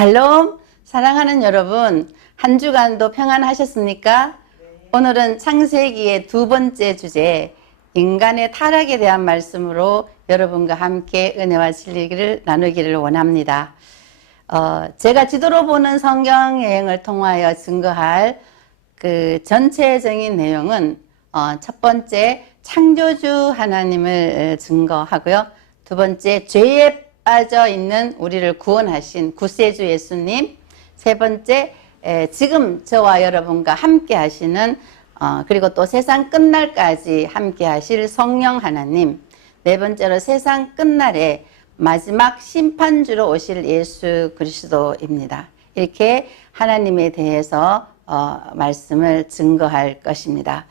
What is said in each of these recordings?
샬롬, 사랑하는 여러분, 한 주간도 평안하셨습니까? 오늘은 창세기의 두 번째 주제, 인간의 타락에 대한 말씀으로 여러분과 함께 은혜와 진리를 나누기를 원합니다. 제가 지도로 보는 성경 여행을 통하여 증거할 그 전체적인 내용은 첫 번째 창조주 하나님을 증거하고요. 두 번째 죄에 빠져 있는 우리를 구원하신 구세주 예수님, 세 번째 지금 저와 여러분과 함께 하시는 그리고 또 세상 끝날까지 함께 하실 성령 하나님, 네 번째로 세상 끝날에 마지막 심판주로 오실 예수 그리스도입니다. 이렇게 하나님에 대해서 말씀을 증거할 것입니다.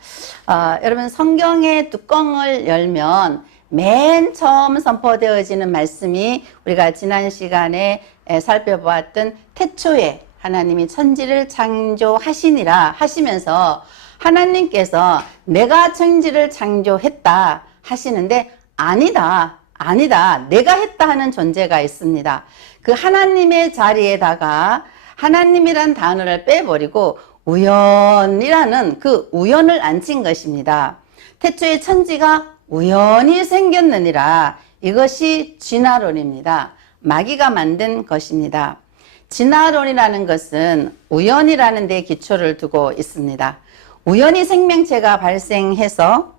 여러분, 성경의 뚜껑을 열면 맨 처음 선포되어지는 말씀이 우리가 지난 시간에 살펴보았던 태초에 하나님이 천지를 창조하시니라 하시면서 하나님께서 내가 천지를 창조했다 하시는데 아니다 내가 했다 하는 존재가 있습니다. 그 하나님의 자리에다가 하나님이란 단어를 빼버리고 우연이라는 그 우연을 앉힌 것입니다. 태초에 천지가 우연히 생겼느니라. 이것이 진화론입니다. 마귀가 만든 것입니다. 진화론이라는 것은 우연이라는 데 기초를 두고 있습니다. 우연히 생명체가 발생해서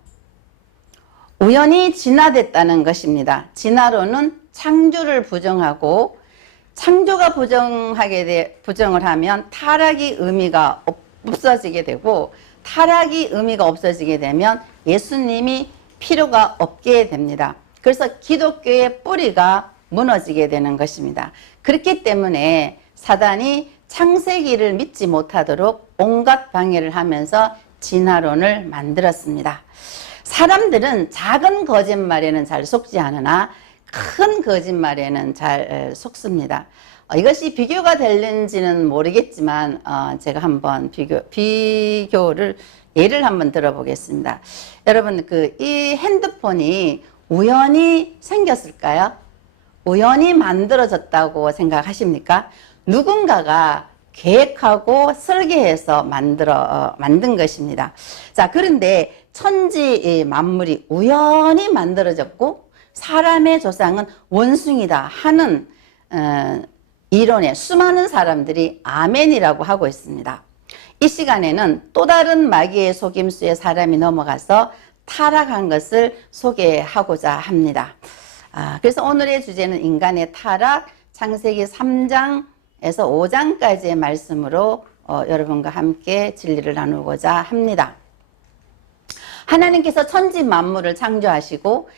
우연히 진화됐다는 것입니다. 진화론은 창조를 부정하고 창조가 부정을 하면 타락이 의미가 없어지게 되고 타락이 의미가 없어지게 되면 예수님이 필요가 없게 됩니다. 그래서 기독교의 뿌리가 무너지게 되는 것입니다. 그렇기 때문에 사단이 창세기를 믿지 못하도록 온갖 방해를 하면서 진화론을 만들었습니다. 사람들은 작은 거짓말에는 잘 속지 않으나 큰 거짓말에는 잘 속습니다. 이것이 비교가 될는지는 모르겠지만 제가 한번 비교를 예를 한번 들어보겠습니다. 여러분, 이 핸드폰이 우연히 생겼을까요? 우연히 만들어졌다고 생각하십니까? 누군가가 계획하고 설계해서 만든 것입니다. 자, 그런데 천지 만물이 우연히 만들어졌고 사람의 조상은 원숭이다 하는 이론에 수많은 사람들이 아멘이라고 하고 있습니다. 이 시간에는 또 다른 마귀의 속임수에 사람이 넘어가서 타락한 것을 소개하고자 합니다. 그래서 오늘의 주제는 인간의 타락, 창세기 3장에서 5장까지의 말씀으로 여러분과 함께 진리를 나누고자 합니다. 하나님께서 천지 만물을 창조하시고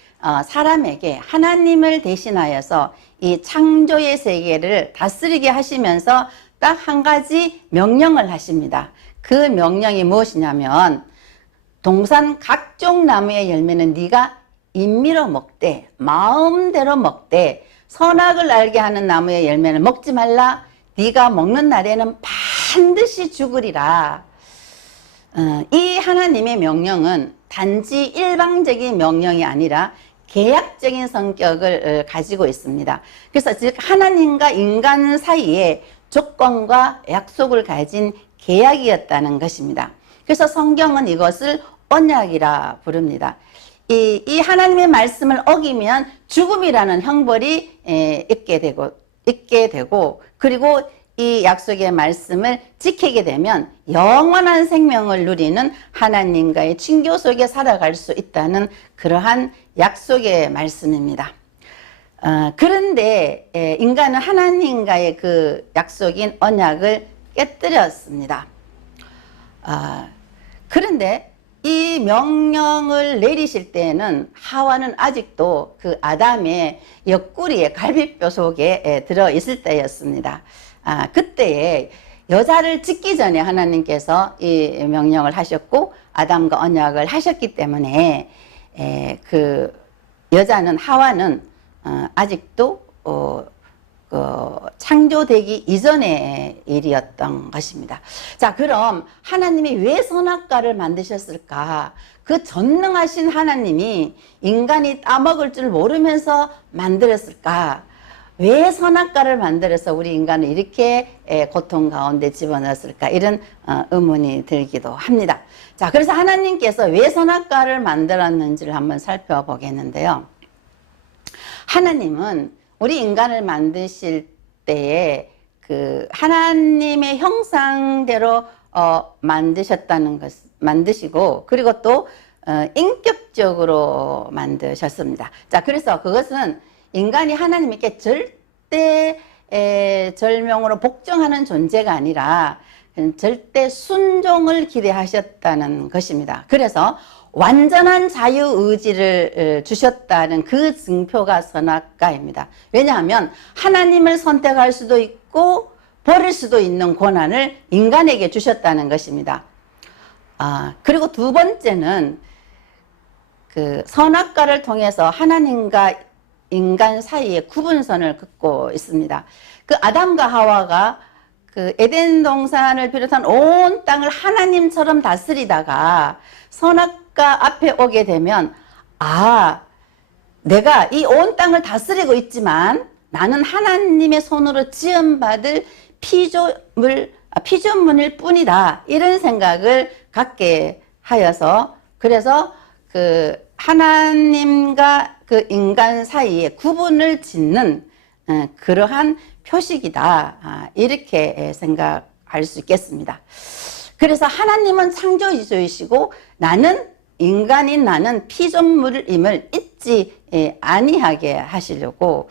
사람에게 하나님을 대신하여서 이 창조의 세계를 다스리게 하시면서 딱 한 가지 명령을 하십니다. 그 명령이 무엇이냐면 동산 각종 나무의 열매는 네가 임미로 먹되 마음대로 먹되 선악을 알게 하는 나무의 열매는 먹지 말라. 네가 먹는 날에는 반드시 죽으리라. 이 하나님의 명령은 단지 일방적인 명령이 아니라 계약적인 성격을 가지고 있습니다. 그래서 즉 하나님과 인간 사이에 조건과 약속을 가진 계약이었다는 것입니다. 그래서 성경은 이것을 언약이라 부릅니다. 이 하나님의 말씀을 어기면 죽음이라는 형벌이 있게 되고 그리고 이 약속의 말씀을 지키게 되면 영원한 생명을 누리는 하나님과의 친교 속에 살아갈 수 있다는 그러한 약속의 말씀입니다. 그런데 인간은 하나님과의 그 약속인 언약을 깨뜨렸습니다. 그런데 이 명령을 내리실 때에는 하와는 아직도 그 아담의 옆구리에 갈비뼈 속에 들어있을 때였습니다. 그때에 여자를 짓기 전에 하나님께서 이 명령을 하셨고 아담과 언약을 하셨기 때문에 그 여자는 하와는 아직도 창조되기 이전의 일이었던 것입니다. 자, 그럼 하나님이 왜 선악과를 만드셨을까? 그 전능하신 하나님이 인간이 따먹을 줄 모르면서 만들었을까? 왜 선악과를 만들어서 우리 인간을 이렇게 고통 가운데 집어넣었을까? 이런 의문이 들기도 합니다. 자, 그래서 하나님께서 왜 선악과를 만들었는지를 한번 살펴보겠는데요. 하나님은 우리 인간을 만드실 때에 그 하나님의 형상대로 만드셨다는 것, 만드시고, 그리고 또 인격적으로 만드셨습니다. 자, 그래서 그것은 인간이 하나님께 절대 절명으로 복종하는 존재가 아니라 절대 순종을 기대하셨다는 것입니다. 그래서 완전한 자유의지를 주셨다는 그 증표가 선악과입니다. 왜냐하면 하나님을 선택할 수도 있고 버릴 수도 있는 권한을 인간에게 주셨다는 것입니다. 그리고 두 번째는 그 선악과를 통해서 하나님과 인간 사이에 구분선을 긋고 있습니다. 그 아담과 하와가 그 에덴 동산을 비롯한 온 땅을 하나님처럼 다스리다가 선악과 앞에 오게 되면, 내가 이 온 땅을 다스리고 있지만 나는 하나님의 손으로 지음받을 피조물일 뿐이다, 이런 생각을 갖게 하여서, 그래서 그 하나님과 그 인간 사이에 구분을 짓는 그러한 표식이다, 이렇게 생각할 수 있겠습니다. 그래서 하나님은 창조주이시고 인간인 나는 피조물임을 잊지 아니하게 하시려고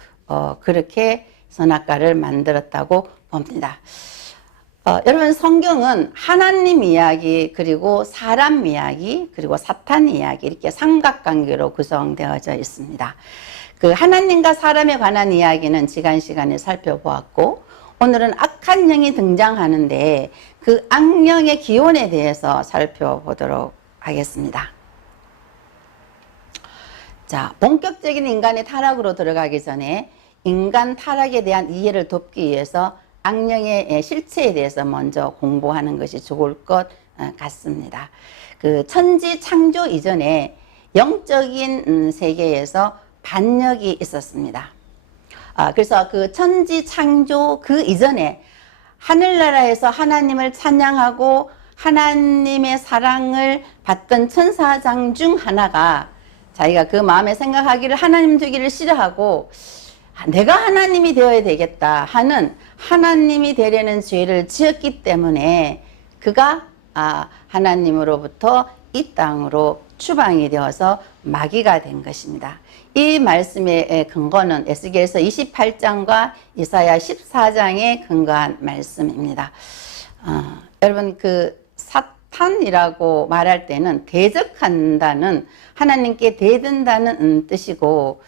그렇게 선악과를 만들었다고 봅니다. 여러분, 성경은 하나님 이야기, 그리고 사람 이야기, 그리고 사탄 이야기, 이렇게 삼각관계로 구성되어져 있습니다. 그 하나님과 사람에 관한 이야기는 지난 시간에 살펴보았고, 오늘은 악한 영이 등장하는데 그 악령의 기원에 대해서 살펴보도록 하겠습니다. 자, 본격적인 인간의 타락으로 들어가기 전에 인간 타락에 대한 이해를 돕기 위해서 악령의 실체에 대해서 먼저 공부하는 것이 좋을 것 같습니다. 그 천지 창조 이전에 영적인 세계에서 반역이 있었습니다. 그래서 그 천지 창조 그 이전에 하늘나라에서 하나님을 찬양하고 하나님의 사랑을 받던 천사장 중 하나가 자기가 그 마음에 생각하기를 하나님 되기를 싫어하고 내가 하나님이 되어야 되겠다 하는 하나님이 되려는 죄를 지었기 때문에 그가 하나님으로부터 이 땅으로 추방이 되어서 마귀가 된 것입니다. 이 말씀의 근거는 에스겔서 28장과 이사야 14장에 근거한 말씀입니다. 여러분, 그 사탄이라고 말할 때는 대적한다는, 하나님께 대든다는 뜻이고,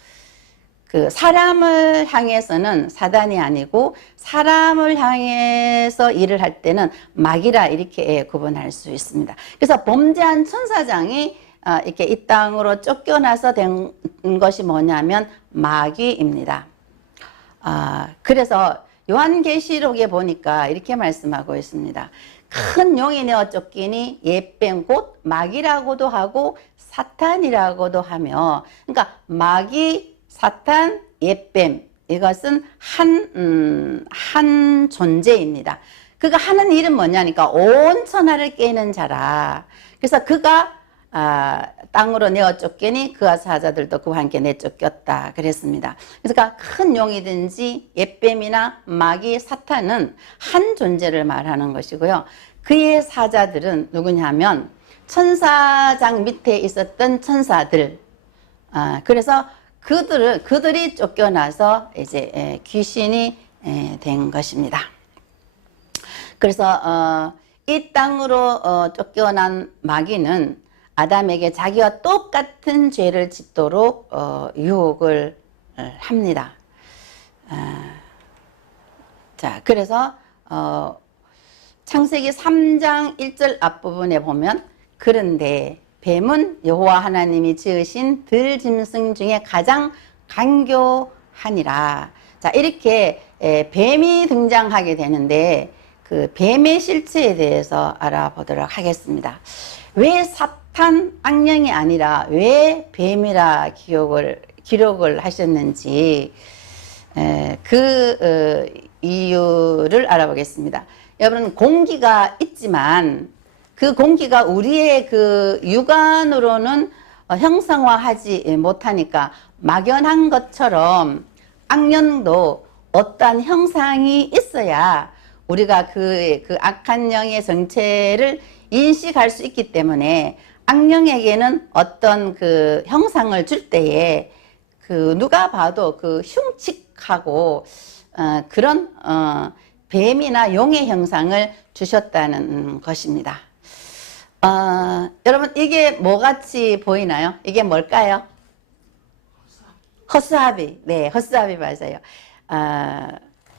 그 사람을 향해서는 사단이 아니고 사람을 향해서 일을 할 때는 마귀라, 이렇게 구분할 수 있습니다. 그래서 범죄한 천사장이 이렇게 이 땅으로 쫓겨나서 된 것이 뭐냐면 마귀입니다. 그래서 요한계시록에 보니까 이렇게 말씀하고 있습니다. 큰 용이 내어 쫓기니 옛뱀 곧 마귀라고도 하고 사탄이라고도 하며, 그러니까 마귀, 사탄, 옛뱀, 이것은 한 존재입니다. 그가 하는 일은 뭐냐니까 온 천하를 깨는 자라. 그래서 그가 땅으로 내어 쫓기니 그와 사자들도 그와 함께 내쫓겼다 그랬습니다. 그러니까 큰 용이든지 옛뱀이나 마귀, 사탄은 한 존재를 말하는 것이고요. 그의 사자들은 누구냐면 천사장 밑에 있었던 천사들. 그래서 그들이 쫓겨나서 이제 귀신이 된 것입니다. 그래서 이 땅으로 쫓겨난 마귀는 아담에게 자기와 똑같은 죄를 짓도록 유혹을 합니다. 자, 그래서 창세기 3장 1절 앞부분에 보면, 그런데 뱀은 여호와 하나님이 지으신 들짐승 중에 가장 간교하니라. 자, 이렇게 뱀이 등장하게 되는데 그 뱀의 실체에 대해서 알아보도록 하겠습니다. 왜 사탄, 악령이 아니라 왜 뱀이라 기록을 하셨는지, 이유를 알아보겠습니다. 여러분, 공기가 있지만 그 공기가 우리의 그 육안으로는 형상화하지 못하니까 막연한 것처럼 악령도 어떠한 형상이 있어야 우리가 그 악한 영의 정체를 인식할 수 있기 때문에 악령에게는 어떤 그 형상을 줄 때에 그 누가 봐도 그 흉측하고 그런 뱀이나 용의 형상을 주셨다는 것입니다. 여러분, 이게 뭐같이 보이나요? 이게 뭘까요? 허수아비. 네, 허수아비 맞아요.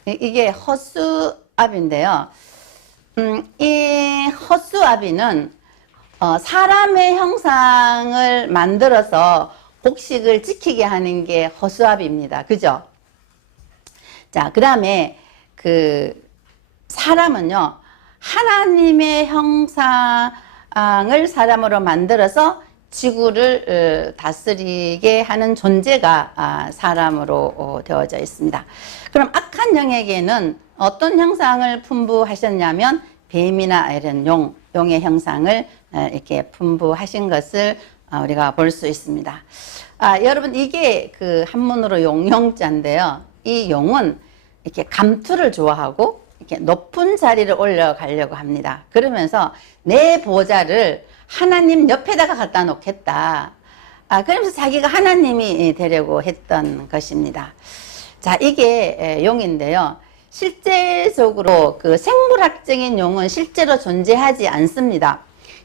이게 허수아비인데요. 이 허수아비는 사람의 형상을 만들어서 곡식을 지키게 하는 게 허수아비입니다. 그죠? 자, 그 다음에 그 사람은요, 하나님의 형상을 사람으로 만들어서 지구를 다스리게 하는 존재가 사람으로 되어져 있습니다. 그럼 악한 영에게는 어떤 형상을 풍부하셨냐면 뱀이나 이런 용의 형상을 이렇게 풍부하신 것을 우리가 볼 수 있습니다. 여러분, 이게 그 한문으로 용용자인데요. 이 용은 이렇게 감투를 좋아하고 이렇게 높은 자리를 올라가려고 합니다. 그러면서 내 보좌를 하나님 옆에다가 갖다 놓겠다. 그러면서 자기가 하나님이 되려고 했던 것입니다. 자, 이게 용인데요. 실제적으로 그 생물학적인 용은 실제로 존재하지 않습니다.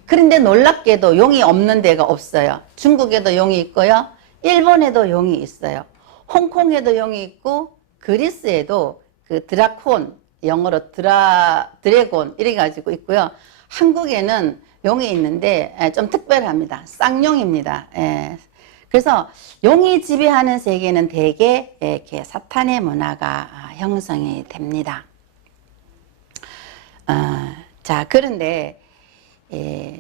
그런데 놀랍게도 용이 없는 데가 없어요. 중국에도 용이 있고요. 일본에도 용이 있어요. 홍콩에도 용이 있고 그리스에도 그 드라콘, 영어로 드래곤 이래 가지고 있고요. 한국에는 용이 있는데 좀 특별합니다. 쌍용입니다. 그래서 용이 지배하는 세계는 대개 이렇게 사탄의 문화가 형성이 됩니다. 자, 그런데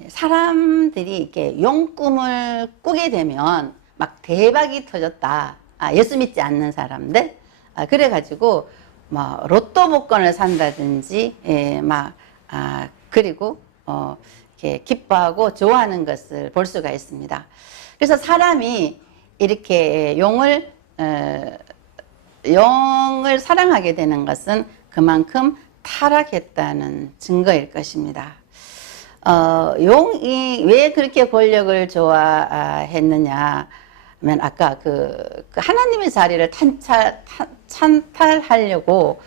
사람들이 이렇게 용 꿈을 꾸게 되면 막 대박이 터졌다. 예수 믿지 않는 사람들. 그래가지고 뭐 로또 복권을 산다든지 그리고 이렇게 기뻐하고 좋아하는 것을 볼 수가 있습니다. 그래서 사람이 이렇게 용을 사랑하게 되는 것은 그만큼 타락했다는 증거일 것입니다. 용이 왜 그렇게 권력을 좋아했느냐 하면 아까 그 하나님의 자리를 찬탈하려고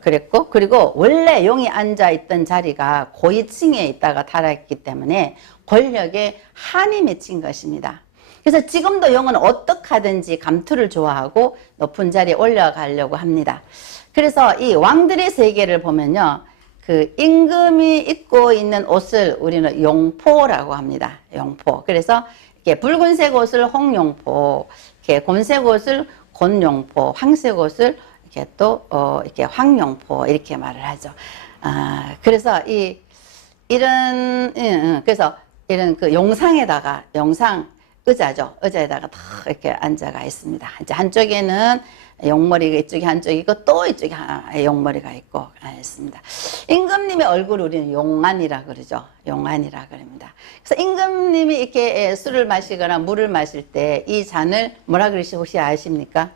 그랬고, 그리고 원래 용이 앉아있던 자리가 고위층에 있다가 타락했기 때문에 권력에 한이 맺힌 것입니다. 그래서 지금도 용은 어떻게 하든지 감투를 좋아하고 높은 자리에 올라가려고 합니다. 그래서 이 왕들의 세계를 보면요, 그 임금이 입고 있는 옷을 우리는 용포라고 합니다. 용포. 그래서 이렇게 붉은색 옷을 홍용포, 이렇게 곰색 옷을 곤용포, 황색 옷을 이렇게 또 이렇게 황용포 이렇게 말을 하죠. 그래서 그래서 이런 그 용상에다가 용상 의자죠. 의자에다가 다 이렇게 앉아가 있습니다. 이제 한쪽에는 용머리가 이쪽에 한쪽이고 또 이쪽에 용머리가 있고 있습니다. 임금님의 얼굴 우리는 용안이라 그러죠. 용안이라 그럽니다. 그래서 임금님이 이렇게 술을 마시거나 물을 마실 때 이 잔을 뭐라 그러시 혹시 아십니까?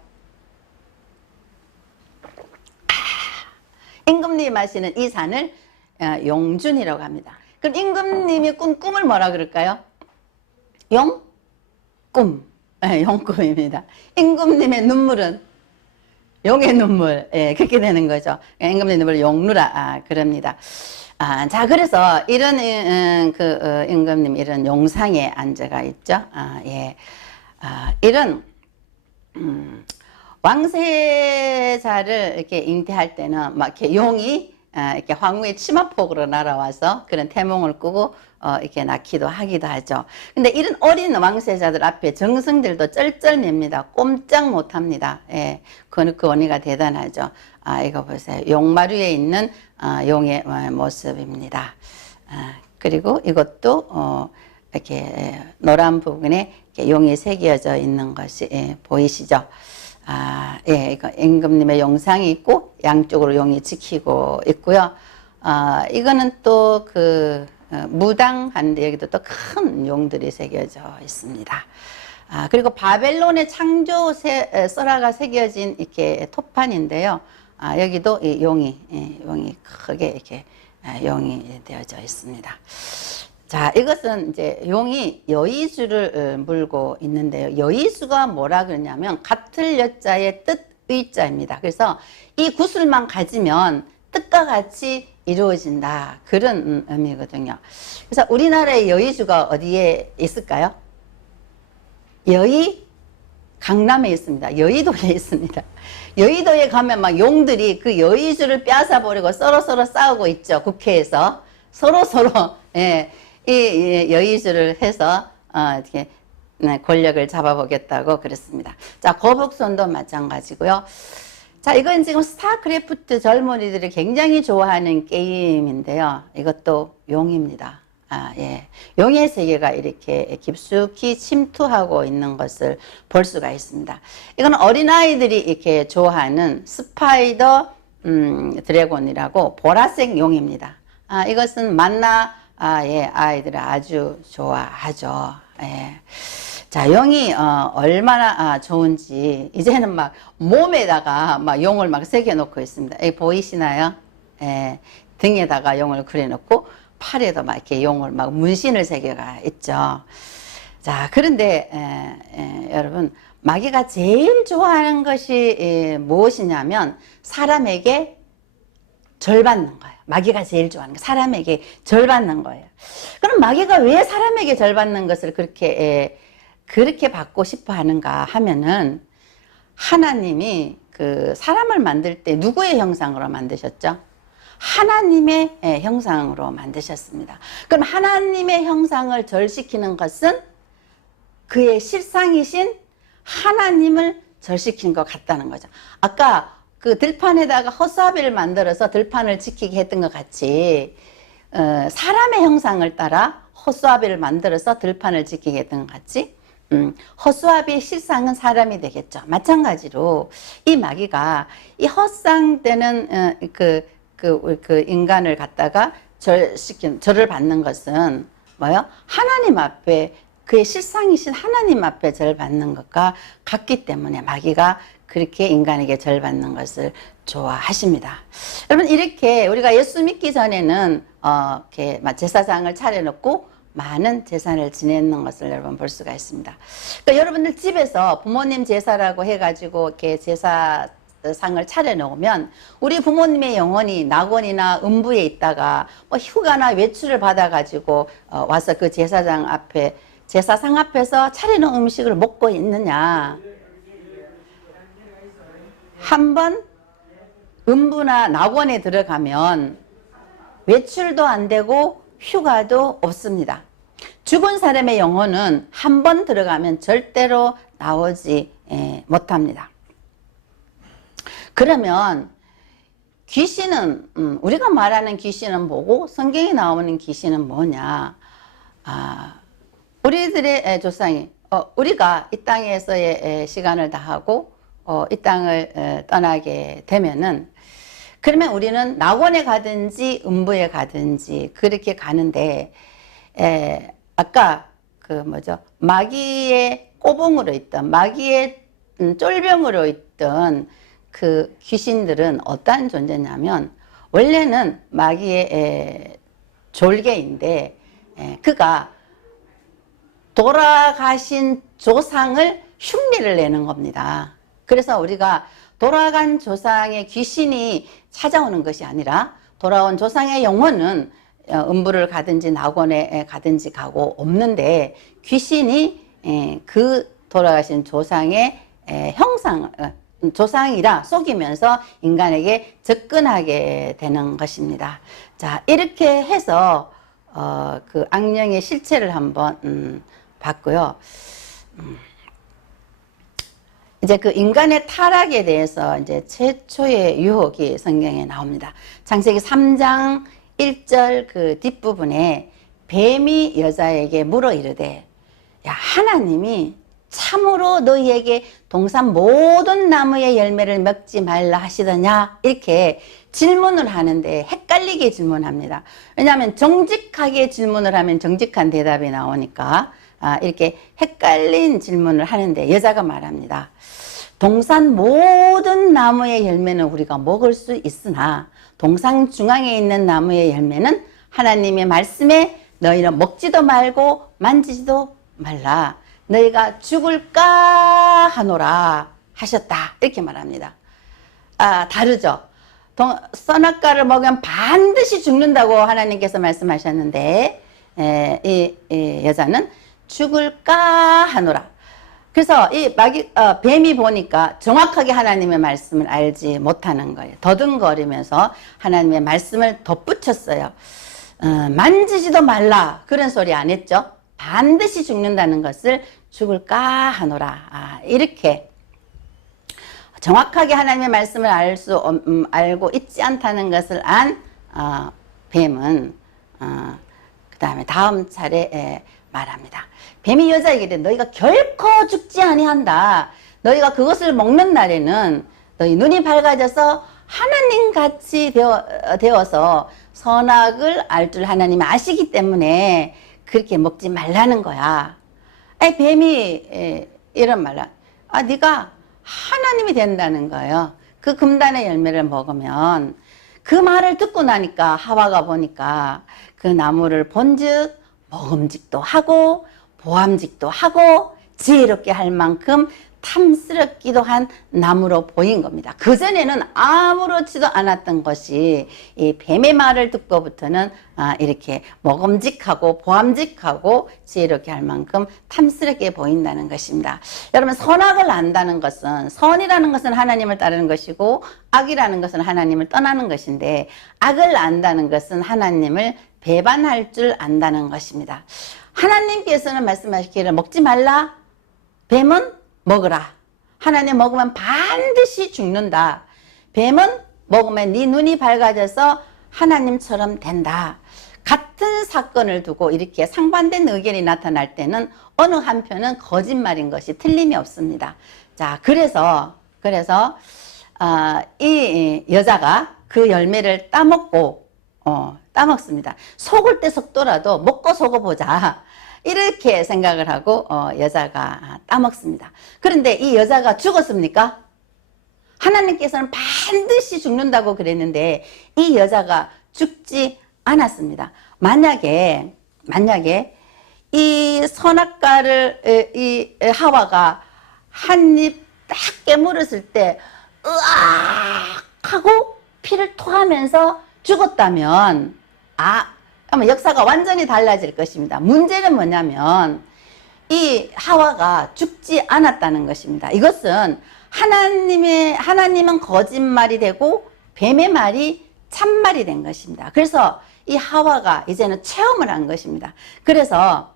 임금님이 마시는 이 잔을 용준이라고 합니다. 그럼 임금님이 꾼 꿈을 뭐라 그럴까요? 용꿈. 용꿈입니다. 임금님의 눈물은 용의 눈물. 그렇게 되는 거죠. 임금님의 눈물을 용루라 그럽니다. 자, 그래서 이런 임금님 이런 용상에 앉아가 있죠. 이런 왕세자를 이렇게 잉태할 때는 막 이렇게 용이 이렇게 황후의 치마폭으로 날아와서 그런 태몽을 꾸고 이렇게 낳기도 하기도 하죠. 근데 이런 어린 왕세자들 앞에 정성들도 쩔쩔맵니다. 꼼짝 못합니다. 그 원리가 대단하죠. 이거 보세요. 용마류에 있는 용의 모습입니다. 그리고 이것도 이렇게 노란 부분에 이렇게 용이 새겨져 있는 것이 보이시죠? 예, 이거 임금님의 용상이 있고 양쪽으로 용이 지키고 있고요. 이거는 또 무당하는데 여기도 또 큰 용들이 새겨져 있습니다. 그리고 바벨론의 창조 설화가 새겨진 이렇게 토판인데요. 여기도 이 용이 크게 이렇게 용이 되어져 있습니다. 자, 이것은 이제 용이 여의주를 물고 있는데요. 여의주가 뭐라 그러냐면 같을 여자의 뜻 의자입니다. 그래서 이 구슬만 가지면 뜻과 같이 이루어진다. 그런 의미거든요. 그래서 우리나라의 여의주가 어디에 있을까요? 강남에 있습니다. 여의도에 있습니다. 여의도에 가면 막 용들이 그 여의주를 빼앗아 버리고 서로 싸우고 있죠. 국회에서 서로 예, 이 여의주를 해서 이렇게 권력을 잡아보겠다고 그랬습니다. 자, 거북선도 마찬가지고요. 자, 이건 지금 스타크래프트 젊은이들이 굉장히 좋아하는 게임인데요. 이것도 용입니다. 예. 용의 세계가 이렇게 깊숙이 침투하고 있는 것을 볼 수가 있습니다. 이건 어린아이들이 이렇게 좋아하는 스파이더 드래곤이라고 보라색 용입니다. 이것은 만나 예, 아이들이 아주 좋아하죠. 예. 자, 용이 얼마나 좋은지 이제는 막 몸에다가 막 용을 막 새겨 놓고 있습니다. 여기 보이시나요? 예. 등에다가 용을 그려 놓고 팔에도 막 이렇게 용을 막 문신을 새겨가 있죠. 자, 그런데 여러분, 마귀가 제일 좋아하는 것이 무엇이냐면 사람에게 절 받는 거예요. 마귀가 제일 좋아하는 거, 사람에게 절 받는 거예요. 그럼 마귀가 왜 사람에게 절 받는 것을 그렇게 받고 싶어 하는가 하면은, 하나님이 그 사람을 만들 때 누구의 형상으로 만드셨죠? 하나님의 형상으로 만드셨습니다. 그럼 하나님의 형상을 절시키는 것은 그의 실상이신 하나님을 절시키는 것 같다는 거죠. 아까 그 들판에다가 허수아비를 만들어서 들판을 지키게 했던 것 같이 사람의 형상을 따라 허수아비를 만들어서 들판을 지키게 했던 것 같이 허수아비의 실상은 사람이 되겠죠. 마찬가지로 이 마귀가 이 헛상되는 그 인간을 갖다가 절을 받는 것은 뭐요? 하나님 앞에 그의 실상이신 하나님 앞에 절 받는 것과 같기 때문에 마귀가 그렇게 인간에게 절 받는 것을 좋아하십니다. 여러분, 이렇게 우리가 예수 믿기 전에는 이렇게 제사장을 차려놓고 많은 제사를 지내는 것을 여러분 볼 수가 있습니다. 그러니까 여러분들 집에서 부모님 제사라고 해가지고 이렇게 제사상을 차려놓으면 우리 부모님의 영혼이 낙원이나 음부에 있다가 뭐 휴가나 외출을 받아가지고 와서 그 제사장 앞에 제사상 앞에서 차려놓은 음식을 먹고 있느냐? 한번 음부나 낙원에 들어가면 외출도 안 되고 휴가도 없습니다. 죽은 사람의 영혼은 한 번 들어가면 절대로 나오지 못합니다. 그러면 귀신은 우리가 말하는 귀신은 뭐고 성경에 나오는 귀신은 뭐냐? 우리들의 조상이 우리가 이 땅에서의 시간을 다하고 이 땅을 떠나게 되면은 그러면 우리는 낙원에 가든지 음부에 가든지 그렇게 가는데 아까 마귀의 꼬봉으로 있던 마귀의 쫄병으로 있던 그 귀신들은 어떠한 존재냐면 원래는 마귀의 졸개인데 그가 돌아가신 조상을 흉내를 내는 겁니다. 그래서 우리가 돌아간 조상의 귀신이 찾아오는 것이 아니라 돌아온 조상의 영혼은 음부를 가든지 낙원에 가든지 가고 없는데 귀신이 그 돌아가신 조상의 조상이라 속이면서 인간에게 접근하게 되는 것입니다. 자, 이렇게 해서 그 악령의 실체를 한번 봤고요. 이제 그 인간의 타락에 대해서 이제 최초의 유혹이 성경에 나옵니다. 창세기 3장 1절 그 뒷부분에 뱀이 여자에게 물어 이르되, 야, 하나님이 참으로 너희에게 동산 모든 나무의 열매를 먹지 말라 하시더냐? 이렇게 질문을 하는데 헷갈리게 질문합니다. 왜냐하면 정직하게 질문을 하면 정직한 대답이 나오니까 이렇게 헷갈린 질문을 하는데 여자가 말합니다. 동산 모든 나무의 열매는 우리가 먹을 수 있으나 동산 중앙에 있는 나무의 열매는 하나님의 말씀에 너희는 먹지도 말고 만지지도 말라. 너희가 죽을까 하노라 하셨다. 이렇게 말합니다. 다르죠. 선악과를 먹으면 반드시 죽는다고 하나님께서 말씀하셨는데 이 여자는 죽을까 하노라. 그래서 이 뱀이 보니까 정확하게 하나님의 말씀을 알지 못하는 거예요. 더듬거리면서 하나님의 말씀을 덧붙였어요. 만지지도 말라 그런 소리 안 했죠. 반드시 죽는다는 것을 죽을까 하노라. 이렇게 정확하게 하나님의 말씀을 알고 있지 않다는 것을 안 뱀은 그 다음에 다음 차례 말합니다. 뱀이 여자에게 이르되 너희가 결코 죽지 아니한다. 너희가 그것을 먹는 날에는 너희 눈이 밝아져서 하나님같이 되어서 선악을 알 줄 하나님이 아시기 때문에 그렇게 먹지 말라는 거야. 뱀이 이런 말을 네가 하나님이 된다는 거예요. 그 금단의 열매를 먹으면. 그 말을 듣고 나니까 하와가 보니까 그 나무를 본즉 먹음직도 하고 보암직도 하고 지혜롭게 할 만큼 탐스럽기도 한 나무로 보인 겁니다. 그전에는 아무렇지도 않았던 것이 이 뱀의 말을 듣고부터는 이렇게 먹음직하고 보암직하고 지혜롭게 할 만큼 탐스럽게 보인다는 것입니다. 여러분, 선악을 안다는 것은, 선이라는 것은 하나님을 따르는 것이고 악이라는 것은 하나님을 떠나는 것인데, 악을 안다는 것은 하나님을 배반할 줄 안다는 것입니다. 하나님께서는 말씀하시기를 먹지 말라. 뱀은 먹으라. 하나님 먹으면 반드시 죽는다. 뱀은 먹으면 네 눈이 밝아져서 하나님처럼 된다. 같은 사건을 두고 이렇게 상반된 의견이 나타날 때는 어느 한편은 거짓말인 것이 틀림이 없습니다. 자, 그래서 이 여자가 그 열매를 따먹습니다. 속을 때 속더라도 먹고 속어보자. 이렇게 생각을 하고 여자가 따먹습니다. 그런데 이 여자가 죽었습니까? 하나님께서는 반드시 죽는다고 그랬는데 이 여자가 죽지 않았습니다. 만약에 이 선악과를 이 하와가 한 입 딱 깨물었을 때 으악 하고 피를 토하면서 죽었다면 아마 역사가 완전히 달라질 것입니다. 문제는 뭐냐면 이 하와가 죽지 않았다는 것입니다. 이것은 하나님은 거짓말이 되고 뱀의 말이 참말이 된 것입니다. 그래서 이 하와가 이제는 체험을 한 것입니다. 그래서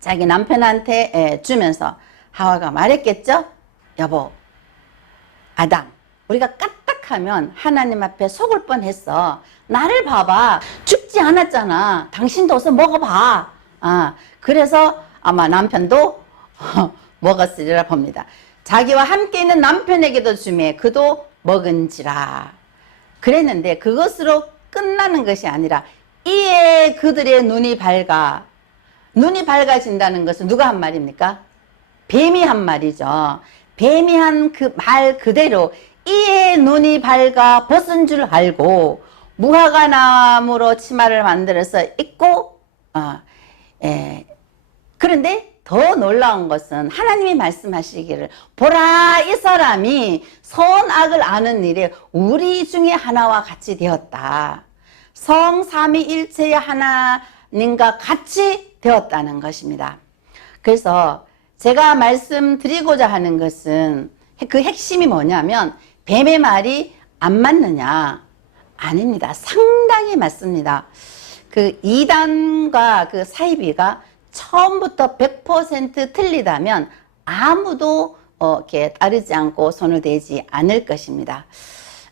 자기 남편한테 주면서 하와가 말했겠죠? 여보, 아담, 우리가 까딱하면 하나님 앞에 속을 뻔했어. 나를 봐봐. 죽지 않았잖아. 당신도 어서 먹어봐. 그래서 아마 남편도 먹었으리라 봅니다. 자기와 함께 있는 남편에게도 주매 그도 먹은지라. 그랬는데 그것으로 끝나는 것이 아니라 이에 그들의 눈이 밝아진다는 것은 누가 한 말입니까? 뱀이 한 말이죠. 뱀이 한 그 말 그대로 이에 눈이 밝아 벗은 줄 알고 무화과 나무로 치마를 만들어서 입고 그런데 더 놀라운 것은 하나님이 말씀하시기를 보라, 이 사람이 선악을 아는 일에 우리 중에 하나와 같이 되었다. 성삼위일체의 하나님과 같이 되었다는 것입니다. 그래서 제가 말씀드리고자 하는 것은 그 핵심이 뭐냐면 뱀의 말이 안 맞느냐? 아닙니다. 상당히 맞습니다. 그 이단과 그 사이비가 처음부터 100% 틀리다면 아무도 이렇게 따르지 않고 손을 대지 않을 것입니다.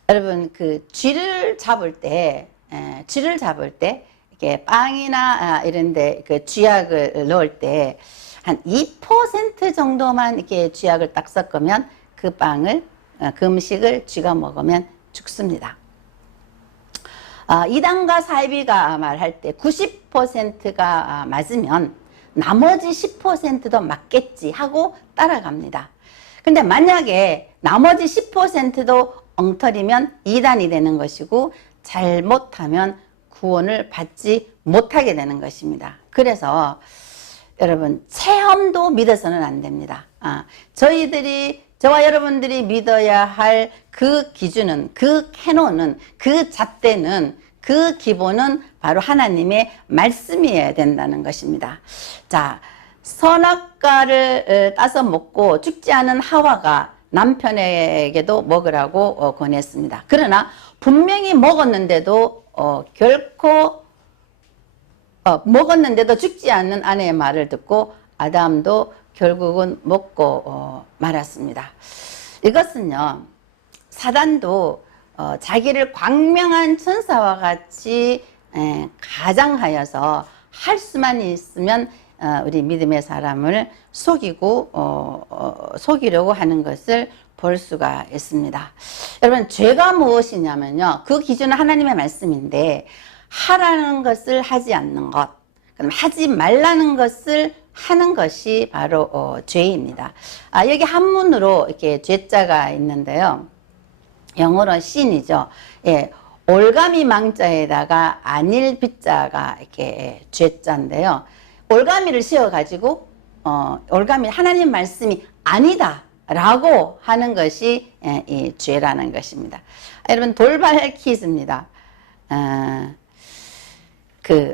여러분, 그 쥐를 잡을 때 이렇게 빵이나 이런데 그 쥐약을 넣을 때 한 2% 정도만 이렇게 쥐약을 딱 섞으면 그 빵을, 그 음식을 쥐가 먹으면 죽습니다. 이단과 사이비가 말할 때 90%가 맞으면 나머지 10%도 맞겠지 하고 따라갑니다. 근데 만약에 나머지 10%도 엉터리면 이단이 되는 것이고 잘못하면 구원을 받지 못하게 되는 것입니다. 그래서 여러분 체험도 믿어서는 안 됩니다. 저와 여러분들이 믿어야 할 그 기준은, 그 캐논은, 그 잣대는, 그 기본은 바로 하나님의 말씀이어야 된다는 것입니다. 자, 선악과를 따서 먹고 죽지 않은 하와가 남편에게도 먹으라고 권했습니다. 그러나 분명히 먹었는데도 결코 먹었는데도 죽지 않는 아내의 말을 듣고 아담도 결국은 먹고 말았습니다. 이것은요, 사단도 자기를 광명한 천사와 같이 가장하여서 할 수만 있으면 우리 믿음의 사람을 속이려고 하는 것을 볼 수가 있습니다. 여러분, 죄가 무엇이냐면요, 그 기준은 하나님의 말씀인데 하라는 것을 하지 않는 것, 그럼 하지 말라는 것을 하는 것이 바로 죄입니다. 여기 한문으로 이렇게 죄자가 있는데요, 영어로 sin이죠. 예, 올가미 망자에다가 안일 빗자가 이렇게 죄자인데요. 올가미를 씌워가지고 올가미 하나님 말씀이 아니다라고 하는 것이 이 죄라는 것입니다. 여러분, 돌발 퀴즈입니다. 그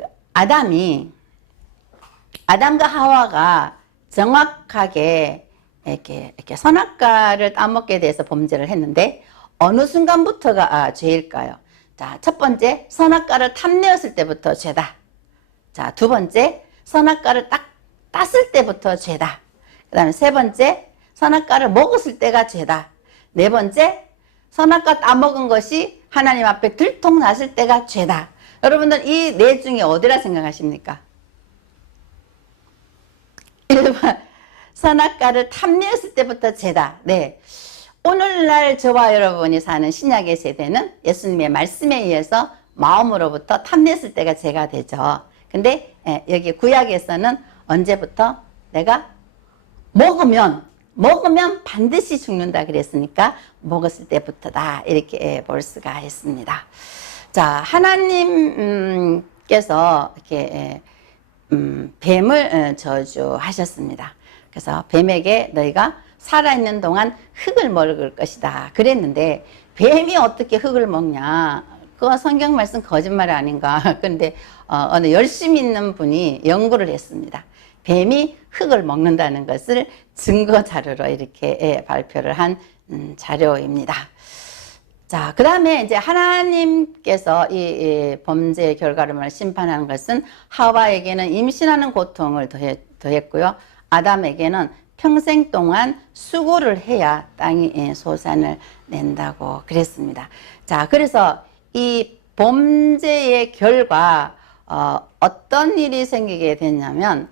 아담과 하와가 정확하게 이렇게 선악과를 따먹게 돼서 범죄를 했는데 어느 순간부터가 죄일까요? 자, 첫 번째, 선악과를 탐내었을 때부터 죄다. 자, 두 번째, 선악과를 딱 땄을 때부터 죄다. 그 다음에 세 번째, 선악과를 먹었을 때가 죄다. 네 번째, 선악과 따먹은 것이 하나님 앞에 들통났을 때가 죄다. 여러분들 이 네 중에 어디라 생각하십니까? 1번, 선악과를 탐내었을 때부터 죄다. 네. 오늘날 저와 여러분이 사는 신약의 세대는 예수님의 말씀에 의해서 마음으로부터 탐냈을 때가 죄가 되죠. 근데 여기 구약에서는 언제부터 내가 먹으면 반드시 죽는다 그랬으니까 먹었을 때부터다 이렇게 볼 수가 있습니다. 자, 하나님께서 이렇게 뱀을 저주하셨습니다. 그래서 뱀에게 너희가 살아있는 동안 흙을 먹을 것이다 그랬는데 뱀이 어떻게 흙을 먹냐, 그거 성경 말씀 거짓말 아닌가. 그런데 어느 열심히 있는 분이 연구를 했습니다. 뱀이 흙을 먹는다는 것을 증거 자료로 이렇게 발표를 한 자료입니다. 자, 그 다음에 이제 하나님께서 이 범죄의 결과를 심판하는 것은 하와에게는 임신하는 고통을 더했고요. 아담에게는 평생 동안 수고를 해야 땅이 소산을 낸다고 그랬습니다. 자, 그래서 이 범죄의 결과 어떤 일이 생기게 됐냐면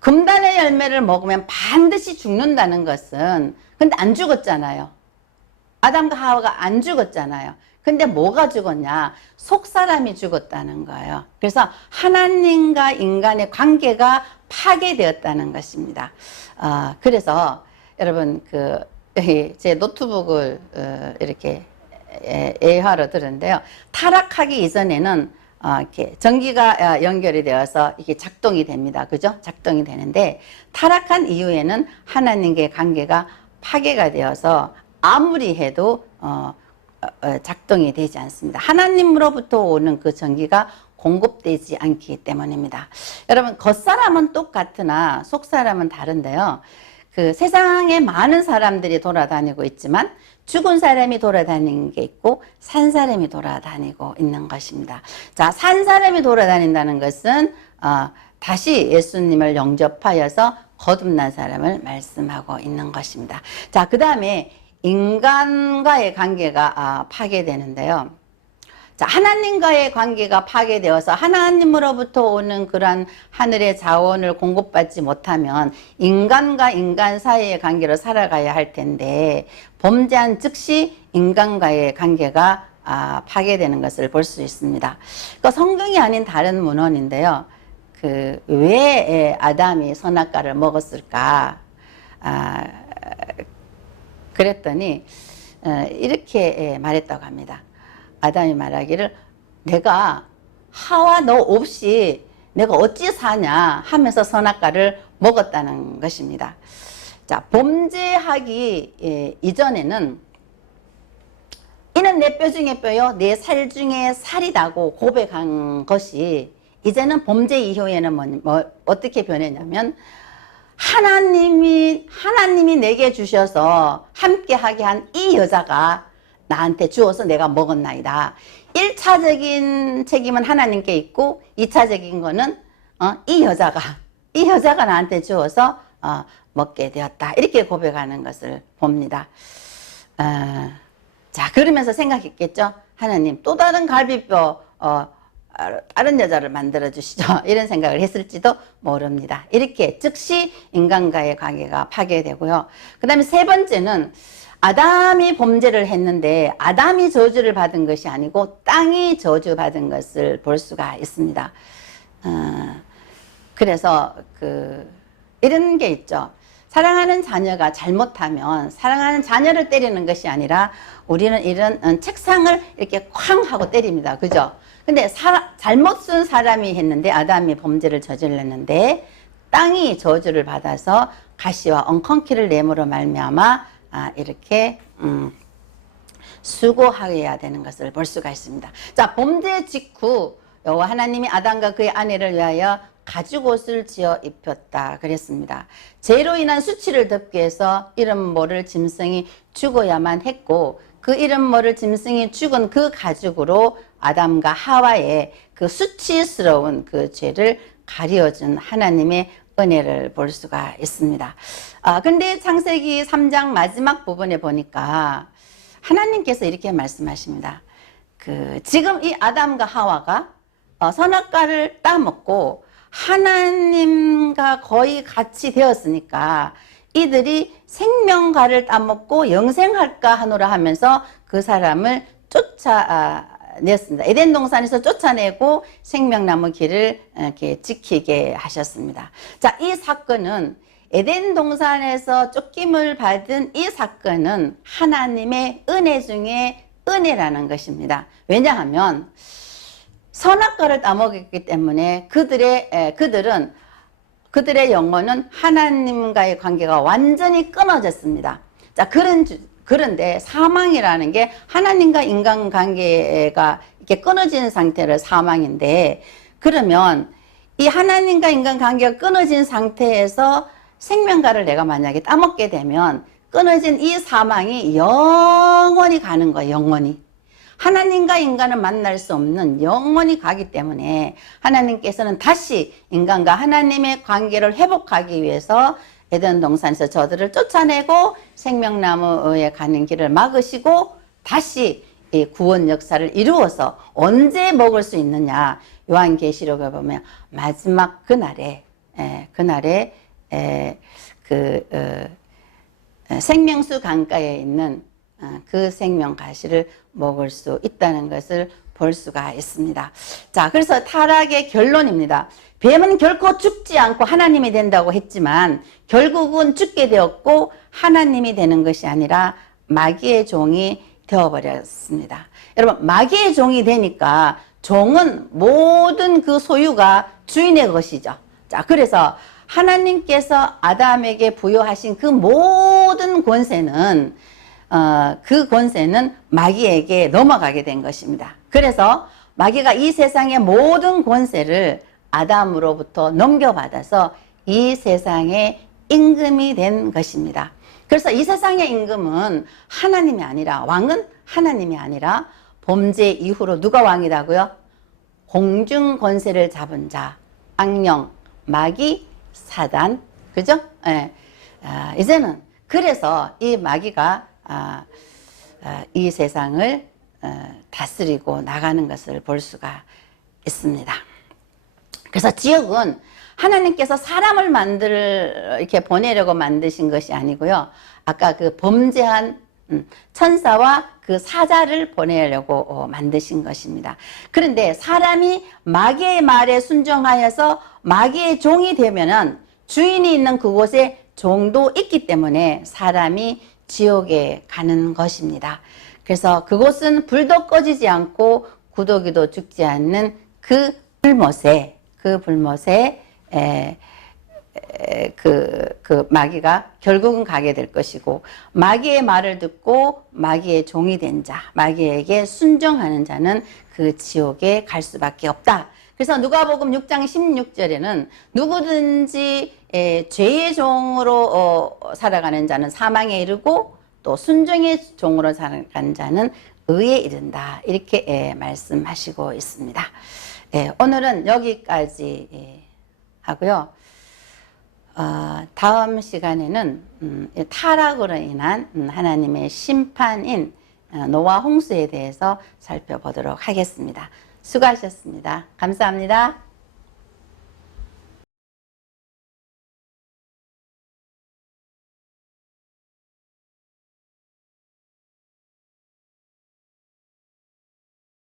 금단의 열매를 먹으면 반드시 죽는다는 것은, 근데 안 죽었잖아요. 아담과 하와가 안 죽었잖아요. 근데 뭐가 죽었냐? 속사람이 죽었다는 거예요. 그래서 하나님과 인간의 관계가 파괴되었다는 것입니다. 그래서 여러분 제 노트북을 이렇게 예화로 들었는데요. 타락하기 이전에는 이렇게 전기가 연결이 되어서 이게 작동이 됩니다. 그죠? 작동이 되는데 타락한 이후에는 하나님과의 관계가 파괴가 되어서 아무리 해도 작동이 되지 않습니다. 하나님으로부터 오는 그 전기가 공급되지 않기 때문입니다. 여러분, 겉사람은 똑같으나 속사람은 다른데요. 그 세상에 많은 사람들이 돌아다니고 있지만 죽은 사람이 돌아다니는 게 있고 산 사람이 돌아다니고 있는 것입니다. 자, 산 사람이 돌아다닌다는 것은 다시 예수님을 영접하여서 거듭난 사람을 말씀하고 있는 것입니다. 자, 그 다음에 인간과의 관계가 파괴되는데요. 자, 하나님과의 관계가 파괴되어서 하나님으로부터 오는 그러한 하늘의 자원을 공급받지 못하면 인간과 인간 사이의 관계로 살아가야 할 텐데 범죄한 즉시 인간과의 관계가 파괴되는 것을 볼 수 있습니다. 그 성경이 아닌 다른 문헌인데요. 왜 아담이 선악과를 먹었을까? 그랬더니 이렇게 말했다고 합니다. 아담이 말하기를 내가 하와 너 없이 내가 어찌 사냐 하면서 선악과를 먹었다는 것입니다. 자, 범죄하기 이전에는 이는 내 뼈 중에 뼈요 내 살 중에 살이다고 고백한 것이 이제는 범죄 이후에는 어떻게 변했냐면 하나님이 내게 주셔서 함께하게 한 이 여자가 나한테 주어서 내가 먹었나이다. 1차적인 책임은 하나님께 있고 2차적인 거는 이 여자가 나한테 주어서 먹게 되었다. 이렇게 고백하는 것을 봅니다. 자, 그러면서 생각했겠죠. 하나님 또 다른 갈비뼈 다른 여자를 만들어 주시죠. 이런 생각을 했을지도 모릅니다. 이렇게 즉시 인간과의 관계가 파괴되고요. 그 다음에 세 번째는 아담이 범죄를 했는데 아담이 저주를 받은 것이 아니고 땅이 저주받은 것을 볼 수가 있습니다. 그래서 이런 게 있죠. 사랑하는 자녀가 잘못하면 사랑하는 자녀를 때리는 것이 아니라 우리는 이런 책상을 이렇게 쾅 하고 때립니다. 그죠? 근데 잘못 쓴 사람이 했는데 아담이 범죄를 저질렀는데 땅이 저주를 받아서 가시와 엉겅퀴를 내므로 말미암아 이렇게 수고하여야 되는 것을 볼 수가 있습니다. 자, 범죄 직후 여호와 하나님이 아담과 그의 아내를 위하여 가죽옷을 지어 입혔다 그랬습니다. 죄로 인한 수치를 덮기 위해서 이름 모를 짐승이 죽어야만 했고 그 이름 모를 짐승이 죽은 그 가죽으로 아담과 하와의 그 수치스러운 그 죄를 가려준 하나님의 은혜를 볼 수가 있습니다. 근데 창세기 3장 마지막 부분에 보니까 하나님께서 이렇게 말씀하십니다. 지금 이 아담과 하와가 선악과를 따먹고 하나님과 거의 같이 되었으니까 이들이 생명과를 따먹고 영생할까 하노라 하면서 그 사람을 쫓아냈습니다. 에덴 동산에서 쫓아내고 생명나무 길을 이렇게 지키게 하셨습니다. 자, 이 사건은 에덴 동산에서 쫓김을 받은 이 사건은 하나님의 은혜 중에 은혜라는 것입니다. 왜냐하면 선악과를 따먹었기 때문에 그들의 영혼은 하나님과의 관계가 완전히 끊어졌습니다. 자, 그런데 사망이라는 게 하나님과 인간 관계가 이렇게 끊어진 상태를 사망인데, 그러면 이 하나님과 인간 관계가 끊어진 상태에서 생명과를 내가 만약에 따먹게 되면 끊어진 이 사망이 영원히 가는 거예요. 영원히. 하나님과 인간은 만날 수 없는 영원히 가기 때문에 하나님께서는 다시 인간과 하나님의 관계를 회복하기 위해서 에덴 동산에서 저들을 쫓아내고 생명나무에 가는 길을 막으시고 다시 이 구원 역사를 이루어서 언제 먹을 수 있느냐. 요한계시록에 보면 마지막 그날에 생명수 강가에 있는 그 생명 가시를 먹을 수 있다는 것을 볼 수가 있습니다. 자, 그래서 타락의 결론입니다. 뱀은 결코 죽지 않고 하나님이 된다고 했지만 결국은 죽게 되었고 하나님이 되는 것이 아니라 마귀의 종이 되어버렸습니다. 여러분, 마귀의 종이 되니까 종은 모든 그 소유가 주인의 것이죠. 자, 그래서 하나님께서 아담에게 부여하신 그 모든 권세는 그 권세는 마귀에게 넘어가게 된 것입니다. 그래서 마귀가 이 세상의 모든 권세를 아담으로부터 넘겨받아서 이 세상의 임금이 된 것입니다. 그래서 이 세상의 임금은 하나님이 아니라, 왕은 하나님이 아니라 범죄 이후로 누가 왕이라고요? 공중 권세를 잡은 자, 악령, 마귀, 사단, 그죠? 예. 이제는 그래서 이 마귀가 이 세상을 다스리고 나가는 것을 볼 수가 있습니다. 그래서 지옥은 하나님께서 사람을 이렇게 보내려고 만드신 것이 아니고요. 아까 그 범죄한 천사와 그 사자를 보내려고 만드신 것입니다. 그런데 사람이 마귀의 말에 순종하여서 마귀의 종이 되면은 주인이 있는 그곳에 종도 있기 때문에 사람이 지옥에 가는 것입니다. 그래서 그곳은 불도 꺼지지 않고 구더기도 죽지 않는 그 불못에 그 마귀가 결국은 가게 될 것이고, 마귀의 말을 듣고 마귀의 종이 된 자, 마귀에게 순종하는 자는 그 지옥에 갈 수밖에 없다. 그래서 누가복음 6장 16절에는 누구든지 죄의 종으로 살아가는 자는 사망에 이르고 또 순종의 종으로 살아가는 자는 의에 이른다. 이렇게 말씀하시고 있습니다. 오늘은 여기까지 하고요. 다음 시간에는 타락으로 인한 하나님의 심판인 노아 홍수에 대해서 살펴보도록 하겠습니다. 수고하셨습니다. 감사합니다.